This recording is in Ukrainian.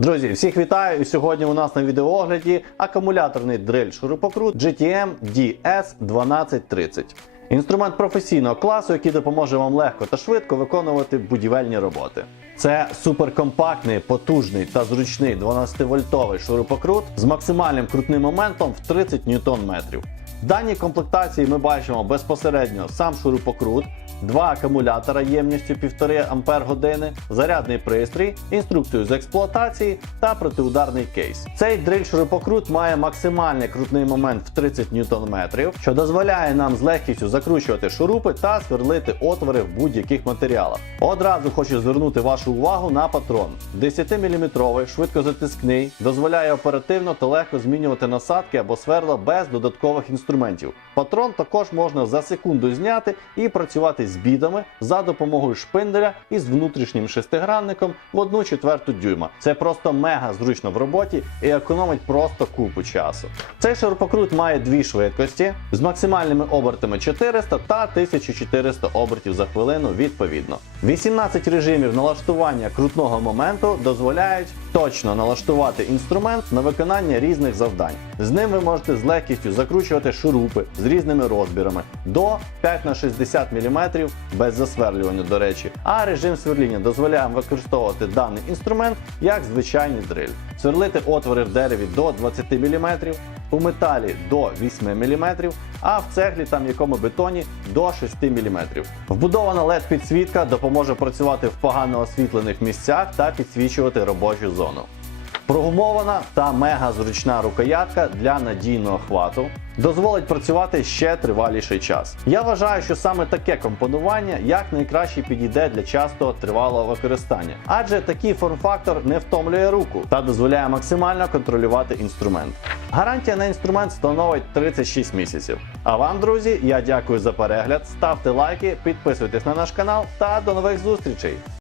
Друзі, всіх вітаю! І сьогодні у нас на відеоогляді акумуляторний дриль шурупокрут GTM DS1230. Інструмент професійного класу, який допоможе вам легко та швидко виконувати будівельні роботи. Це суперкомпактний, потужний та зручний 12-вольтовий шурупокрут з максимальним крутним моментом в 30 Нм. В даній комплектації ми бачимо безпосередньо сам шурупокрут, два акумулятора ємністю 1,5 Ампер години, зарядний пристрій, інструкцію з експлуатації та протиударний кейс. Цей дриль шурупокрут має максимальний крутний момент в 30 Нм, що дозволяє нам з легкістю закручувати шурупи та сверлити отвори в будь-яких матеріалах. Одразу хочу звернути вашу увагу на патрон. 10-мм швидкозатискний, дозволяє оперативно та легко змінювати насадки або сверла без додаткових інструментів. Патрон також можна за секунду зняти і працювати з бідами за допомогою шпинделя із внутрішнім шестигранником в 1 четверту дюйма. Це просто мега зручно в роботі і економить просто купу часу. Цей ширококрут має дві швидкості з максимальними обертами 400 та 1400 обертів за хвилину відповідно. 18 режимів налаштування крутного моменту дозволяють точно налаштувати інструмент на виконання різних завдань. З ним ви можете з легкістю закручувати шурупи з різними розмірами до 5 на 60 мм без засверлювання, до речі. А режим сверління дозволяє використовувати даний інструмент як звичайний дриль. Сверлити отвори в дереві до 20 мм, у металі до 8 мм, а в цеглі та м'якому бетоні до 6 мм. Вбудована LED підсвітка допоможе працювати в погано освітлених місцях та підсвічувати робочу зону. Прогумована та мега зручна рукоятка для надійного хвату дозволить працювати ще триваліший час. Я вважаю, що саме таке компонування якнайкраще підійде для частого тривалого використання, адже такий форм-фактор не втомлює руку та дозволяє максимально контролювати інструмент. Гарантія на інструмент становить 36 місяців. А вам, друзі, я дякую за перегляд. Ставте лайки, підписуйтесь на наш канал та до нових зустрічей.